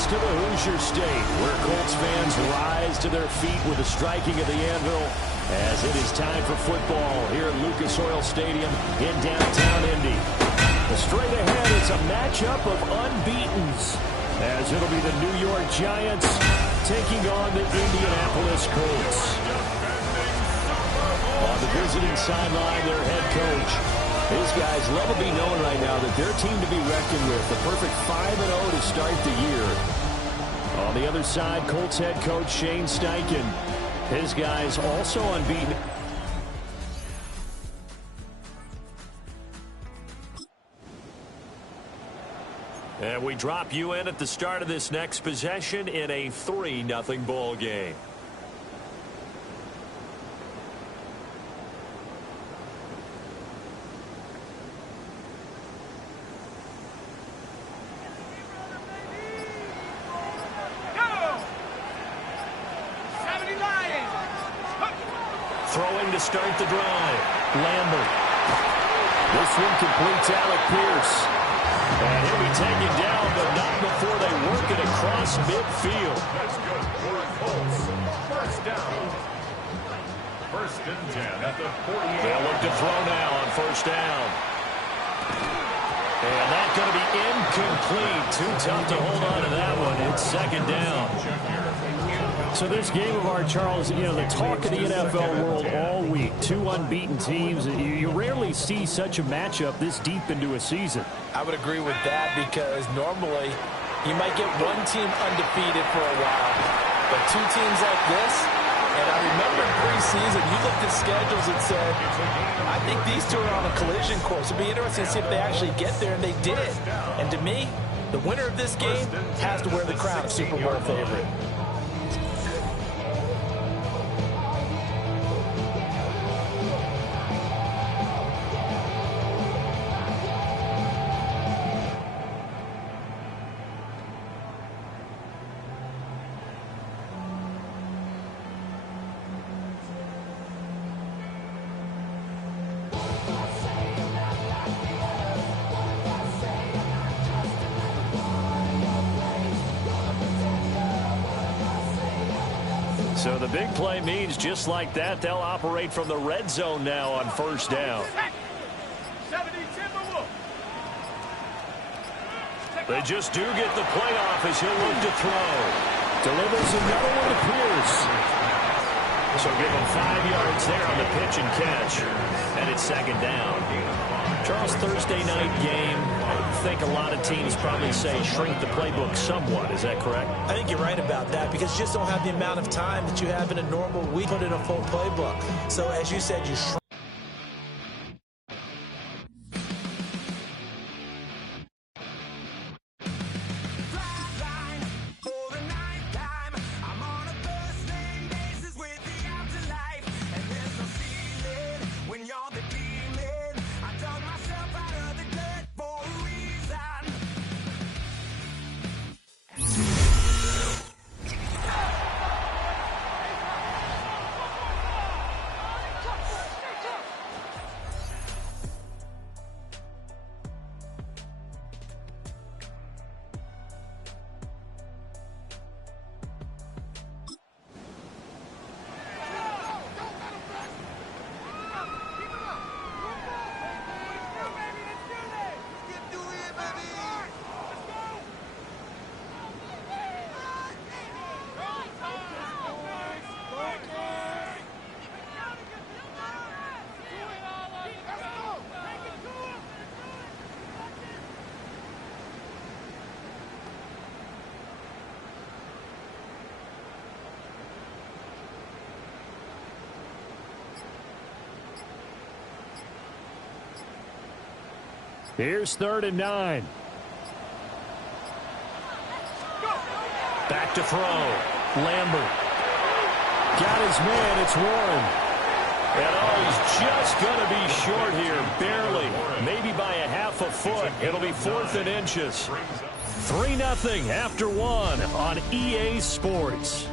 across to the Hoosier State, where Colts fans rise to their feet with the striking of the anvil as it is time for football here at Lucas Oil Stadium in downtown Indy. Straight ahead, it's a matchup of unbeatens, as it'll be the New York Giants taking on the Indianapolis Colts. On the visiting sideline, their head coach. These guys let it be known right now that they're a team to be reckoned with. The perfect 5-0 to start the year. On the other side, Colts head coach Shane Steichen. His guys also unbeaten. And we drop you in at the start of this next possession in a 3-0 ball game. Throwing to start the drive. Lambert. This one completes Alec Pierce. And he'll be taken down, but not before they work it across midfield. That's good for the Colts. First down. 1st and 10 at the 48. They'll look to throw now on 1st down. And that's going to be incomplete. Too tough to hold on to that one. It's 2nd down. So this game of our, Charles, you know, the talk of the NFL world all week. 2 unbeaten teams. You rarely see such a matchup this deep into a season. I would agree with that because normally you might get one team undefeated for a while. But 2 teams like this, and I remember in preseason, you looked at schedules and said, I think these 2 are on a collision course. It'd be interesting to see if they actually get there, and they did. And to me, the winner of this game has to wear the crown of Super Bowl favorite. So the big play means just like that, they'll operate from the red zone now on 1st down. They just do get the play off as he'll look to throw. Delivers another one to Pierce. So give him 5 yards there on the pitch and catch. And it's 2nd down. Charles, Thursday night game. I think a lot of teams probably say shrink the playbook somewhat. Is that correct? I think you're right about that because you just don't have the amount of time that you have in a normal week put in a full playbook. So as you said, you shrink. Here's 3rd and 9. Back to throw. Lambert. Got his man. It's Warren. And he's just going to be short here. Barely. Maybe by a half a foot. It'll be 4th and inches. 3-0 after 1 on EA Sports.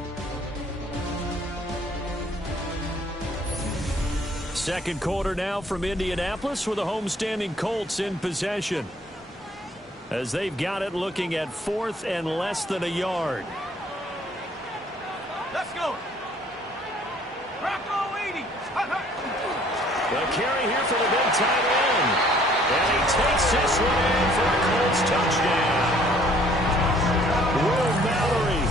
Second quarter now from Indianapolis with the homestanding Colts in possession. as they've got it looking at 4th and less than a yard. Let's go. Rocco 80. The carry here for the big tight end. And he takes this one in for a Colts touchdown. Will Mallory,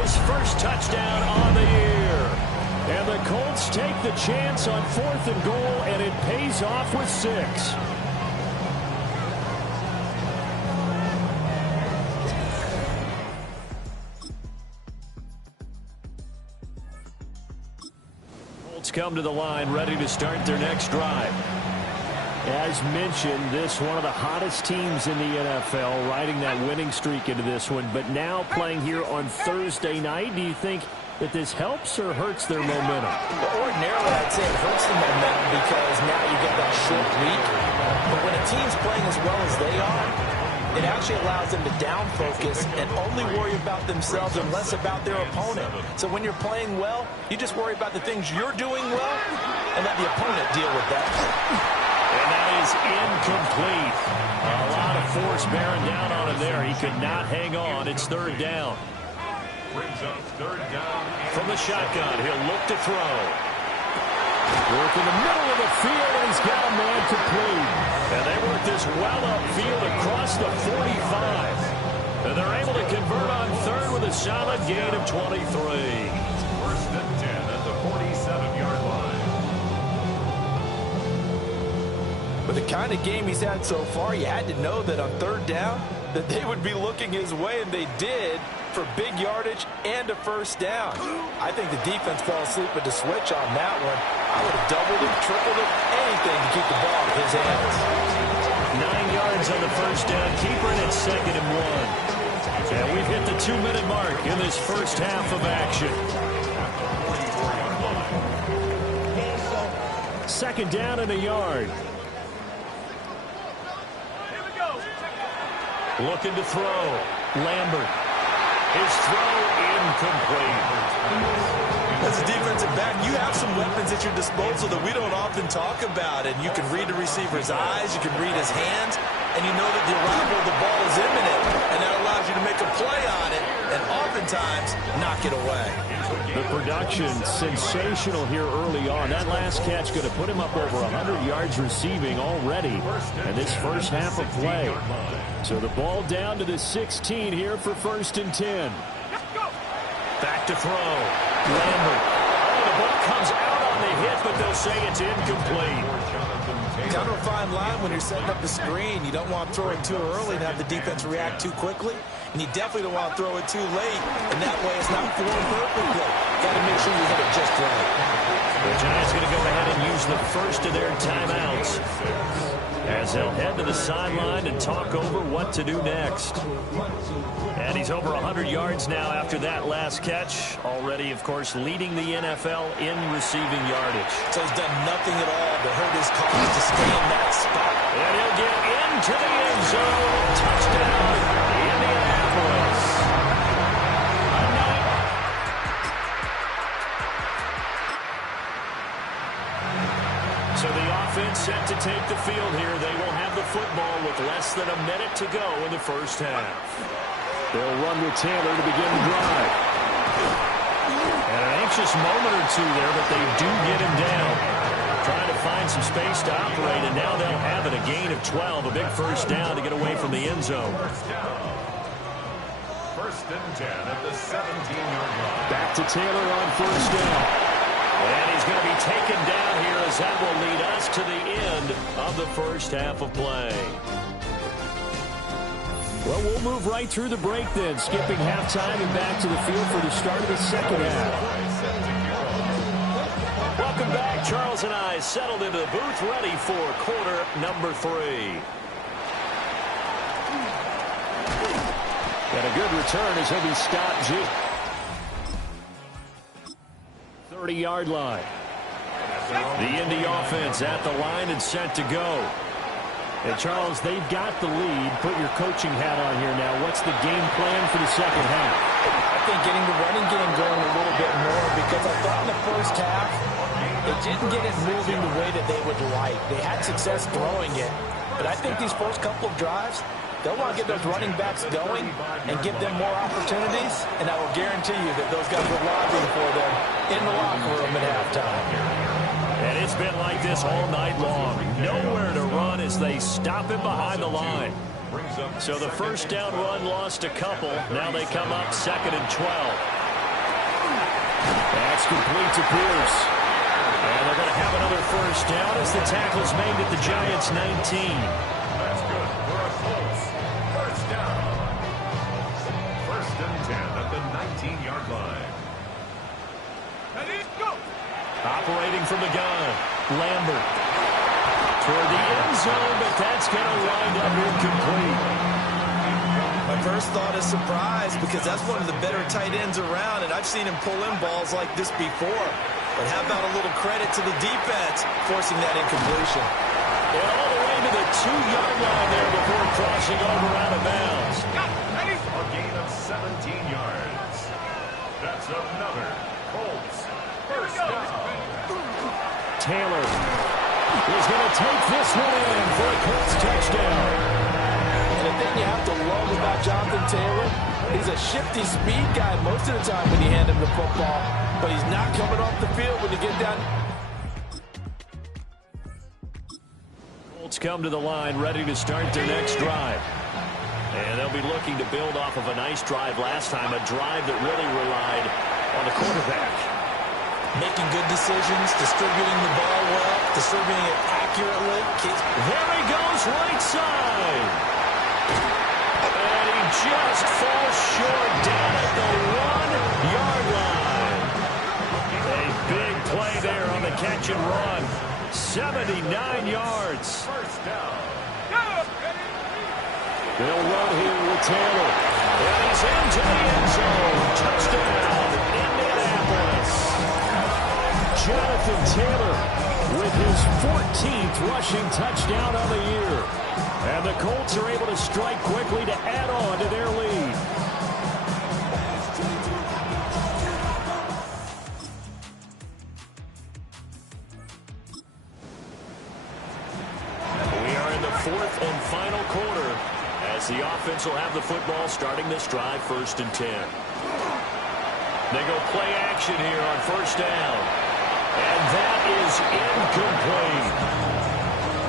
his first touchdown on the year. And the Colts take the chance on 4th and goal, and it pays off with 6. Colts come to the line, ready to start their next drive. As mentioned, this one of the hottest teams in the NFL, riding that winning streak into this one, but now playing here on Thursday night. Do you think that this helps or hurts their momentum? Well, ordinarily, I'd say it hurts the momentum because now you get that short week. But when a team's playing as well as they are, it actually allows them to down focus and only worry about themselves and less about their opponent. So when you're playing well, you just worry about the things you're doing well and let the opponent deal with that. And that is incomplete. A lot of force bearing down on him there. He could not hang on. It's 3rd down. Brings up 3rd down. From the shotgun, he'll look to throw. Work in the middle of the field, and he's got a man complete. And they work this well upfield across the 45. And they're able to convert on 3rd with a solid gain of 23. 1st and 10 at the 47-yard line. But the kind of game he's had so far, you had to know that on 3rd down, that they would be looking his way, and they did, for big yardage and a 1st down. I think the defense fell asleep with the switch on that one. I would have doubled it, tripled it, anything to keep the ball in his hands. 9 yards on the 1st down. Keeper, and it's 2nd and 1. And we've hit the 2-minute mark in this first half of action. 2nd down and a yard. Looking to throw. Lambert. His throw incomplete. As a defensive back, you have some weapons at your disposal that we don't often talk about. And you can read the receiver's eyes, you can read his hands, and you know that the arrival of the ball is imminent. And that allows you to make a play on it and oftentimes knock it away. The production sensational here early on. That last catch going to put him up over 100 yards receiving already in this first half of play. So the ball down to the 16 here for 1st and 10. Back to throw. Lambert. Oh, the ball comes out on the hit, but they'll say it's incomplete. Kind of a fine line when you're setting up the screen. You don't want to throw it too early and have the defense react too quickly. And you definitely don't want to throw it too late. And that way it's not formed perfectly. Got to make sure you hit it just right. The Giants going to go ahead and use the first of their timeouts as they'll head to the sideline and talk over what to do next. And he's over 100 yards now after that last catch. Already, of course, leading the NFL in receiving yardage. So he's done nothing at all to hurt his cause to stay in that spot. And he'll get into the end zone. Touchdown, Indianapolis. So the offense set to take the field here. They will have the football with less than a minute to go in the first half. They'll run with Taylor to begin the drive. And an anxious moment or two there, but they do get him down. Trying to find some space to operate, and now they'll have it. A gain of 12, a big first down to get away from the end zone. 1st and 10 at the 17-yard line. Back to Taylor on 1st down. And he's going to be taken down here as that will lead us to the end of the first half of play. Well, we'll move right through the break then, skipping halftime and back to the field for the start of the second half. Welcome back. Charles and I settled into the booth, ready for quarter number 3. And a good return as he'll be stopped. 30-yard line. The Indy offense at the line and set to go. And Charles, they've got the lead. Put your coaching hat on here now. What's the game plan for the second half? I think getting the running game going a little bit more, because I thought in the first half they didn't get it moving the way that they would like. They had success throwing it, but I think these first couple of drives, They'll want to get those running backs going and give them more opportunities, and I will guarantee you that those guys are lobbying for them in the locker room at halftime. And it's been like this all night long. Nowhere to run as they stop him behind the line. So the first down run lost a couple. Now they come up 2nd and 12. That's complete to Pierce. And they're going to have another first down as the tackle's made at the Giants' 19. That's good for a Colts. First down. 1st and 10 at the 19-yard line. Ready, go! Operating from the gun, Lambert. Toward the end zone, but that's going to wind up incomplete. My first thought is surprise because that's one of the better tight ends around, and I've seen him pull in balls like this before. But how about a little credit to the defense forcing that incompletion? And all the way to the 2-yard line there before crossing over out of bounds. A gain of 17 yards. That's another Colts first down. Taylor is going to take this one in for a Colts touchdown. And the thing you have to love about Jonathan Taylor, he's a shifty speed guy most of the time when you hand him the football, but he's not coming off the field when you get down. Colts come to the line ready to start their next drive. And they'll be looking to build off of a nice drive last time, a drive that really relied on the quarterback. Making good decisions, distributing the ball well, distributing it accurately. There he goes, right side. And he just falls short down at the 1-yard line. A big play there on the catch and run. 79 yards. First down. They'll run here with Taylor. And he's into the end zone. Touchdown, Indianapolis. Jonathan Taylor with his 14th rushing touchdown of the year. And the Colts are able to strike quickly to add on to their lead. We are in the 4th and final quarter as the offense will have the football starting this drive 1st and 10. They go play action here on 1st down. And that is incomplete.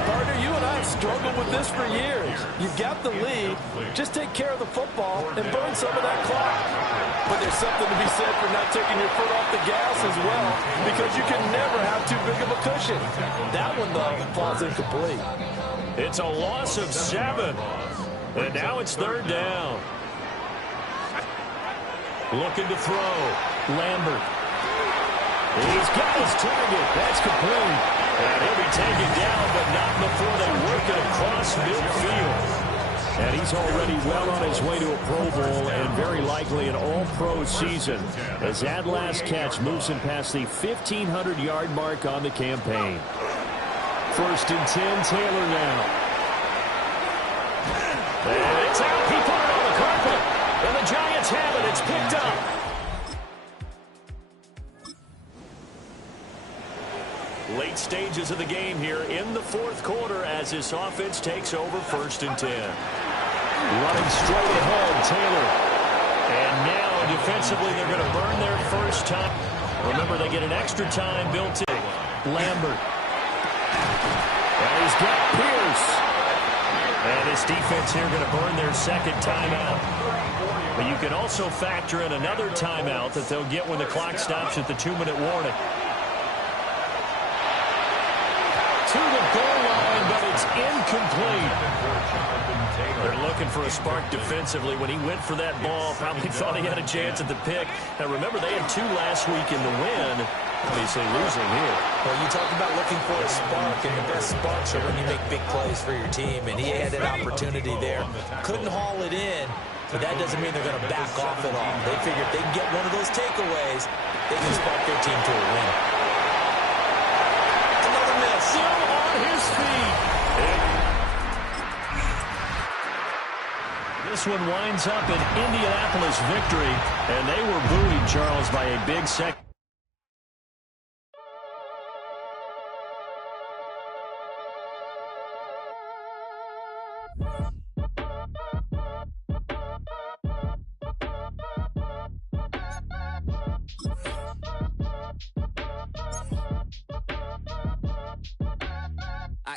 Partner, you and I have struggled with this for years. You've got the lead. Just take care of the football and burn some of that clock. But there's something to be said for not taking your foot off the gas as well, because you can never have too big of a cushion. That one, though, falls incomplete. It's a loss of 7. And now it's 3rd down. Looking to throw. Lambert. He's got his target. That's complete. And he'll be taken down, but not before they work it across midfield. And he's already well on his way to a Pro Bowl and very likely an all-pro season, as that last catch moves him past the 1,500-yard mark on the campaign. 1st and 10, Taylor now. And it's out. He put it on the carpet. And the Giants have it. It's picked up. Late stages of the game here in the 4th quarter as this offense takes over 1st and 10. Running straight ahead, Taylor. And now defensively they're going to burn their first time. Remember, they get an extra time built in. Lambert. And he's got Pierce. And this defense here going to burn their 2nd timeout. But you can also factor in another timeout that they'll get when the clock stops at the 2-minute warning. To the goal line, but it's incomplete. They're looking for a spark defensively. When he went for that ball, probably thought he had a chance at the pick. Now, remember, they had 2 last week in the win. Obviously losing here. Well, you talk about looking for a spark, and the best sparks are when you make big plays for your team, and he had that opportunity there. Couldn't haul it in, but that doesn't mean they're going to back off at all. They figured if they can get one of those takeaways, they can spark their team to a win. Another miss. Still on his feet. This one winds up an Indianapolis victory, and they were buoyed, Charles, by a big second.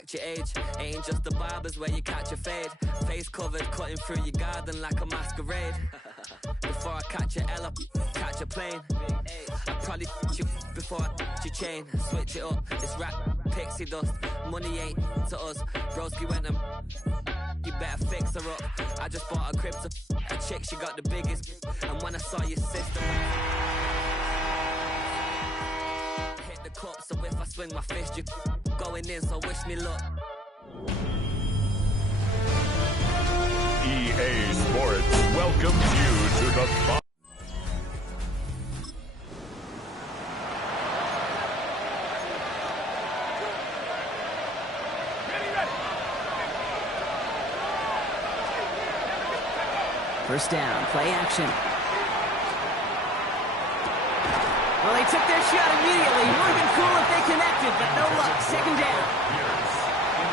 match your age. Ain't just the barbers where you catch a fade. Face covered, cutting through your garden like a masquerade. Before I catch a L up, catch a plane. I probably you before I your chain. Switch it up, it's rap, pixie dust. Money ain't to us. Broski went and you better fix her up. I just bought a crib to a chick, she got the biggest. And when I saw your sister hit the cup, so if I swing my fist, you going in, so wish me luck. EA Sports welcomes you to the First down, play action. Well, they took their shot immediately. It would have been cool if they connected, but no luck. Second down.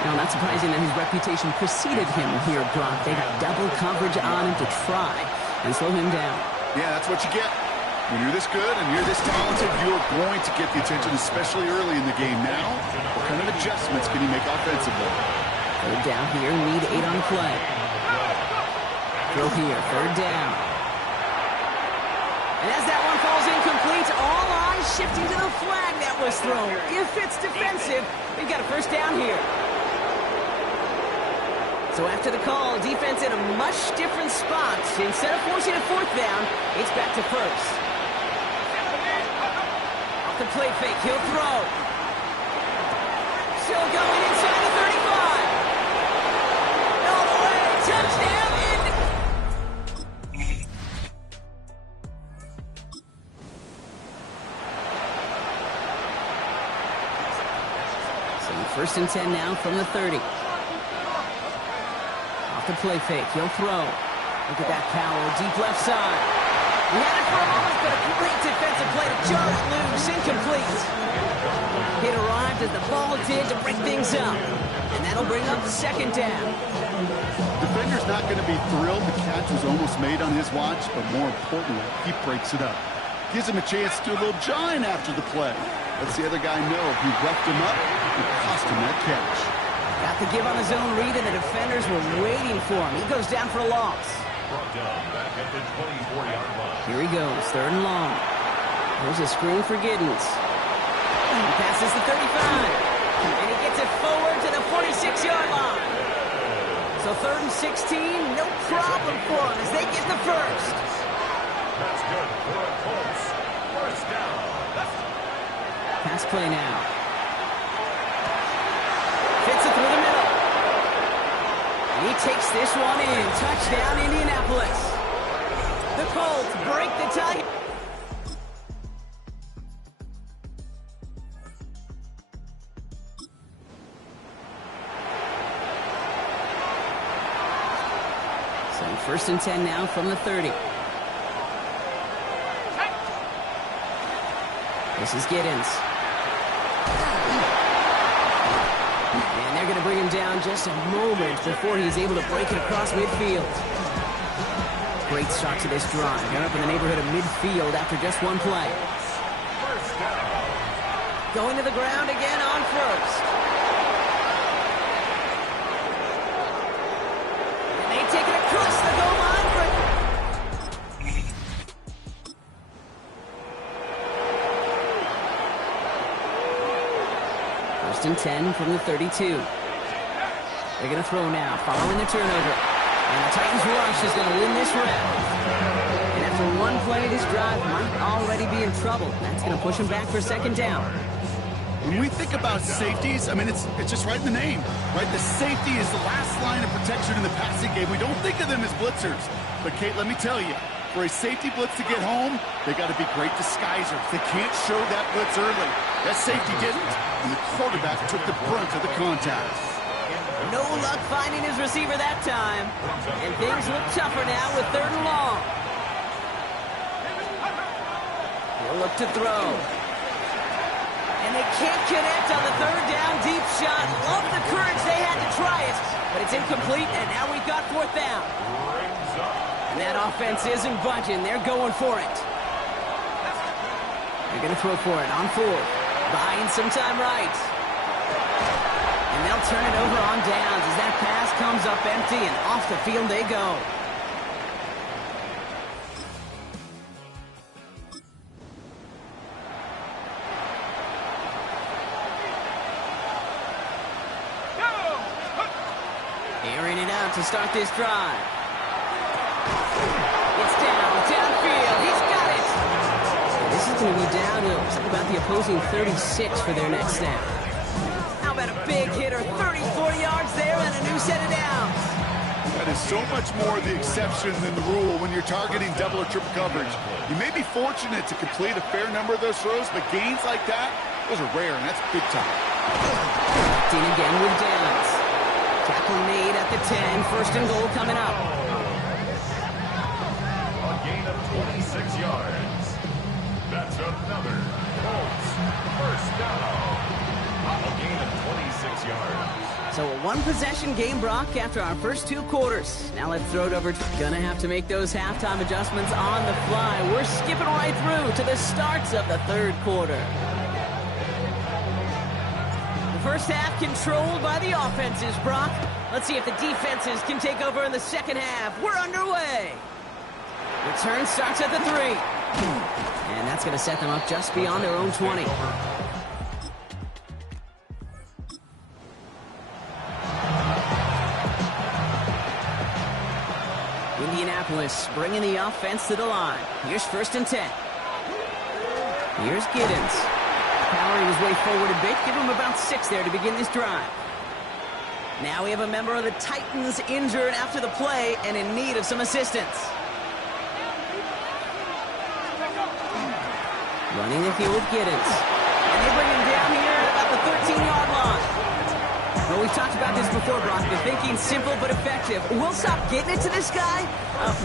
Now, not surprising that his reputation preceded him here, Brock. They got double coverage on him to try and slow him down. Yeah, that's what you get. When you're this good and you're this talented, you're going to get the attention, especially early in the game. Now, what kind of adjustments can he make offensively? Third down here, need 8 on the play. Throw here, third down. And as that one falls incomplete, all eyes shifting to the flag that was thrown. If it's defensive, we've got a first down here. So after the call, defense in a much different spot. Instead of forcing a fourth down, it's back to first. Off the play fake, he'll throw. Still going inside the 35. All the way, touchdown. First and 10 now from the 30. Off the play fake, he'll throw. Look at that power, deep left side. He had it for a moment, but a great defensive play to jar it loose, incomplete. It arrived as the ball did to break things up. And that'll bring up the second down. Defender's not going to be thrilled the catch was almost made on his watch, but more importantly, he breaks it up. Gives him a chance to do a little jawing after the play. Lets the other guy know he roughed him up and cost him that catch. Got the give on his own read, and the defenders were waiting for him. He goes down for a loss. brought down back at the 24-yard line. Here he goes, third and long. There's a screen for Giddens. He passes the 35. And he gets it forward to the 46-yard line. So third and 16, no problem for him as they get the first. That's good for a Colts. First down. Pass play now. Fits it through the middle. And he takes this one in. Touchdown, Indianapolis. The Colts break the tie. So first and 10 now from the 30. This is Giddens. And they're going to bring him down just a moment before he's able to break it across midfield. Great start to this drive. They're up in the neighborhood of midfield after just one play. Going to the ground again on first. And they take it across the goal line. First and 10 from the 32. They're going to throw now, following the turnover. And the Titans rush is going to win this round. And after one play, this drive might already be in trouble. That's going to push them back for second down. When we think about safeties, I mean, it's just right in the name, right? The safety is the last line of protection in the passing game. We don't think of them as blitzers. But, Kate, let me tell you, for a safety blitz to get home, they got to be great disguisers. They can't show that blitz early. That safety didn't, and the quarterback took the brunt of the contact. No luck finding his receiver that time. And things look tougher now with third and long. He'll look to throw. And they can't connect on the third down deep shot. Love the courage they had to try it. But it's incomplete, and now we've got fourth down. And that offense isn't budging. They're going for it. They're going to throw for it on fourth. Buying some time right. And they'll turn it over on downs as that pass comes up empty, and off the field they go. Airing it out to start this drive. It's downfield. He's got it. This is going to be downhill. Something about the opposing 36 for their next snap. How about a big hitter? 30, 40 yards there and a new set of downs. That is so much more the exception than the rule when you're targeting double or triple coverage. You may be fortunate to complete a fair number of those throws, but gains like that, those are rare, and that's big time. Dean again with downs. Tackle made at the 10. First and goal coming up. A gain of 26 yards. That's another Colts first down. A gain of 26 yards. So a one-possession game, Brock, after our first 2 quarters. Now let's throw it over. Gonna have to make those halftime adjustments on the fly. We're skipping right through to the starts of the third quarter. The first half controlled by the offenses, Brock. Let's see if the defenses can take over in the second half. We're underway. Return starts at the 3. And that's going to set them up just beyond their own 20. Indianapolis bringing the offense to the line. Here's first and 10. Here's Giddens. Power, he was way forward a bit. Give him about 6 there to begin this drive. Now we have a member of the Titans injured after the play and in need of some assistance. Running the field with Giddens. And they bring him down here at about the 13-yard line. Well, we've talked about this before, Brock. The thinking's simple but effective. We'll stop getting it to this guy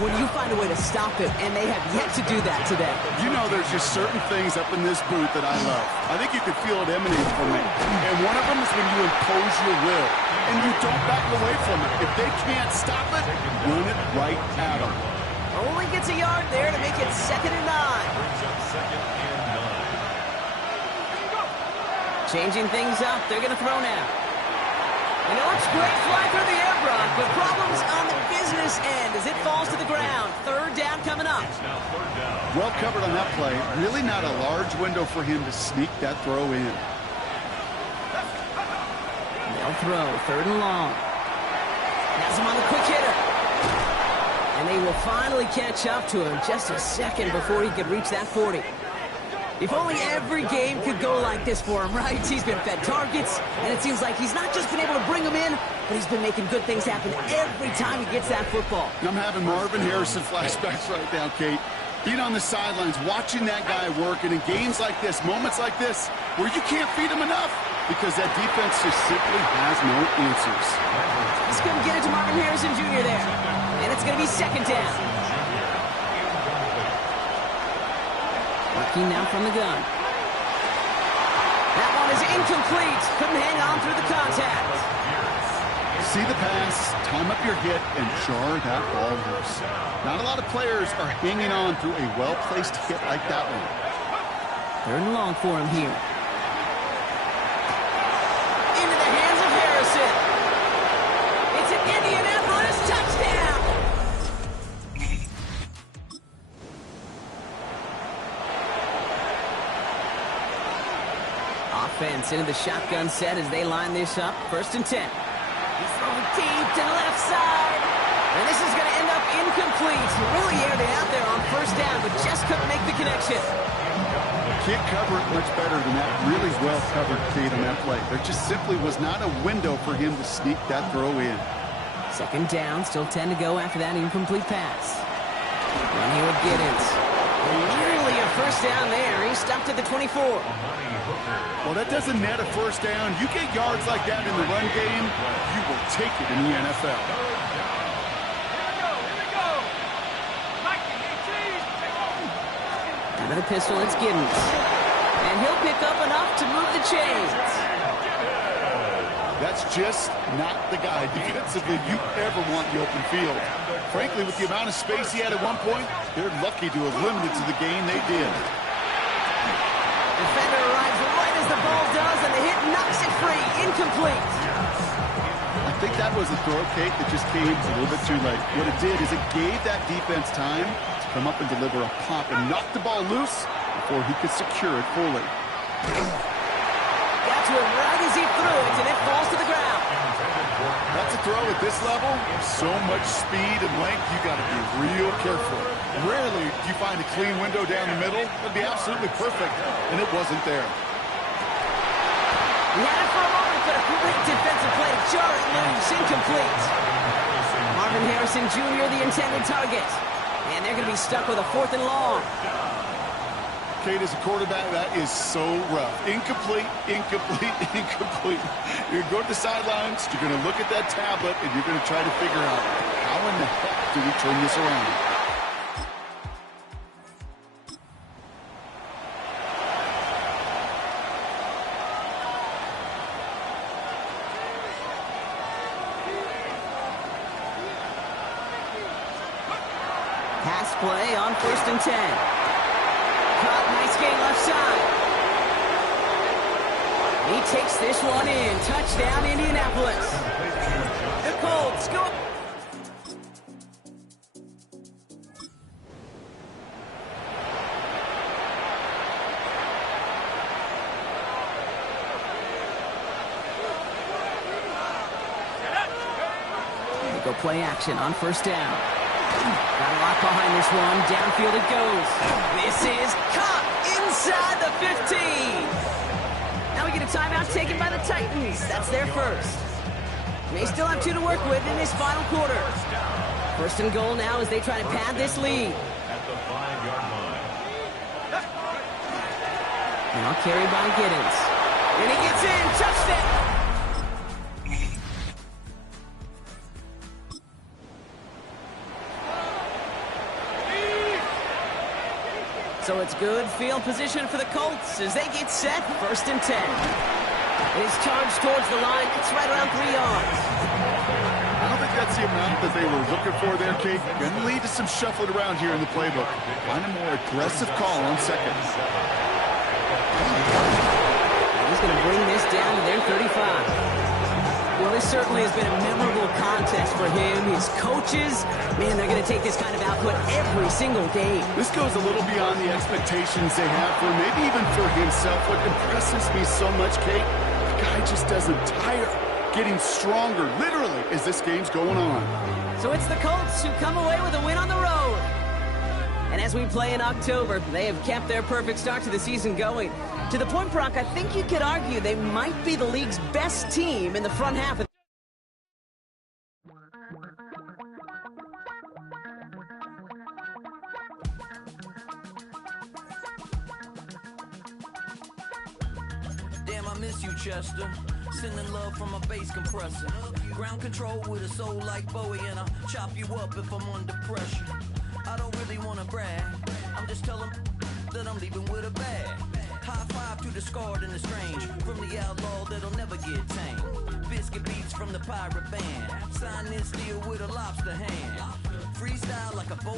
when you find a way to stop him, and they have yet to do that today. You know, there's just certain things up in this booth that I love. I think you can feel it emanate from me. And one of them is when you impose your will, and you don't back away from it. If they can't stop it, run it right at them. Only gets a yard there to make it 2nd and 9. Changing things up. They're going to throw now. And it looks great flying through the air, Brock, but problems on the business end as it falls to the ground. Third down coming up. Well covered on that play. Really not a large window for him to sneak that throw in. They'll throw. 3rd and long. Has him on the quick hitter. And they will finally catch up to him just a second before he could reach that 40. If only every game could go like this for him, right? He's been fed targets, and it seems like he's not just been able to bring them in, but he's been making good things happen every time he gets that football. I'm having Marvin Harrison flashbacks right now, Kate. Being on the sidelines, watching that guy work, and in games like this, moments like this, where you can't feed him enough because that defense just simply has no answers. He's going to get it to Marvin Harrison Jr. there, and it's going to be 2nd down. Working now from the gun. That one is incomplete. Couldn't hang on through the contact. See the pass, time up your hit, and jar that ball loose. Not a lot of players are hanging on through a well-placed hit like that one. 3rd and long for him here. Into the hands of Harrison. It's an Indianapolis touchdown. Offense into the shotgun set as they line this up. 1st and 10. He's throwing deep to the left side. And this is going to end up incomplete. Really aired it out there on 1st down, but just couldn't make the connection. Can't cover it much better than that. Really well covered, Kate, on that play. There just simply was not a window for him to sneak that throw in. 2nd down, still 10 to go after that incomplete pass. Run here with Giddens. Nearly a 1st down there. He stopped at the 24. Well, that doesn't net a 1st down. You get yards like that in the run game, you will take it in the NFL. Out of the pistol, it's Giddens. And he'll pick up enough to move the chains. That's just not the guy defensively you ever want in the open field. Frankly, with the amount of space he had at one point, they're lucky to have limited to the game they did. Defender arrives right as the ball does, and the hit knocks it free. Incomplete. I think that was a throw, Kate, that just came a little bit too late. What it did is it gave that defense time to come up and deliver a pop and knock the ball loose before he could secure it fully. Got to him right as he threw it, and it falls to the ground. That's a throw at this level. So much speed and length, you got to be real careful. Rarely do you find a clean window down the middle. That'd be absolutely perfect, and it wasn't there. He had it for a moment, but a great defensive play to jar it loose. Incomplete. Marvin Harrison Jr., the intended target. And they're going to be stuck with a 4th and long. Kate, as a quarterback, that is so rough. Incomplete, incomplete, incomplete. You're going to go to the sidelines, you're going to look at that tablet, and you're going to try to figure out how in the heck do we turn this around. Pass play on 1st and 10. Caught, nice gain left side. He takes this one in. Touchdown, Indianapolis. The Colts go. They go play action on 1st down. Got a lock behind this one. Downfield it goes. This is caught inside the 15. Now we get a timeout taken by the Titans. That's their first. May still have 2 to work with in this final quarter. 1st and goal now as they try to pad this lead. At the 5-yard line. Now carried by Giddens. And he gets in. Touchdown. So it's good field position for the Colts as they get set. 1st and 10. It is charged towards the line. It's right around 3 yards. I don't think that's the amount that they were looking for there, Kate. Going to lead to some shuffling around here in the playbook. Find a more aggressive call on 2nd. He's going to bring this down to their 35. Well, this certainly has been a memorable contest for him. His coaches, man, they're going to take this kind of output every single game. This goes a little beyond the expectations they have for him, maybe even for himself. What impresses me so much, Kate, the guy just doesn't tire. Getting stronger, literally, as this game's going on. So it's the Colts who come away with a win on the road. And as we play in October, they have kept their perfect start to the season going. To the point, Brock, I think you could argue they might be the league's best team in the front half of Damn, I miss you, Chester. Sending love from a bass compressor. Ground control with a soul like Bowie, and I'll chop you up if I'm under pressure. I don't really want to brag. I'm just telling that I'm leaving with a bag. High five to the scarred and the strange. From the outlaw that'll never get tamed. Biscuit beats from the pirate band. Sign this deal with a lobster hand. Freestyle like a bowl.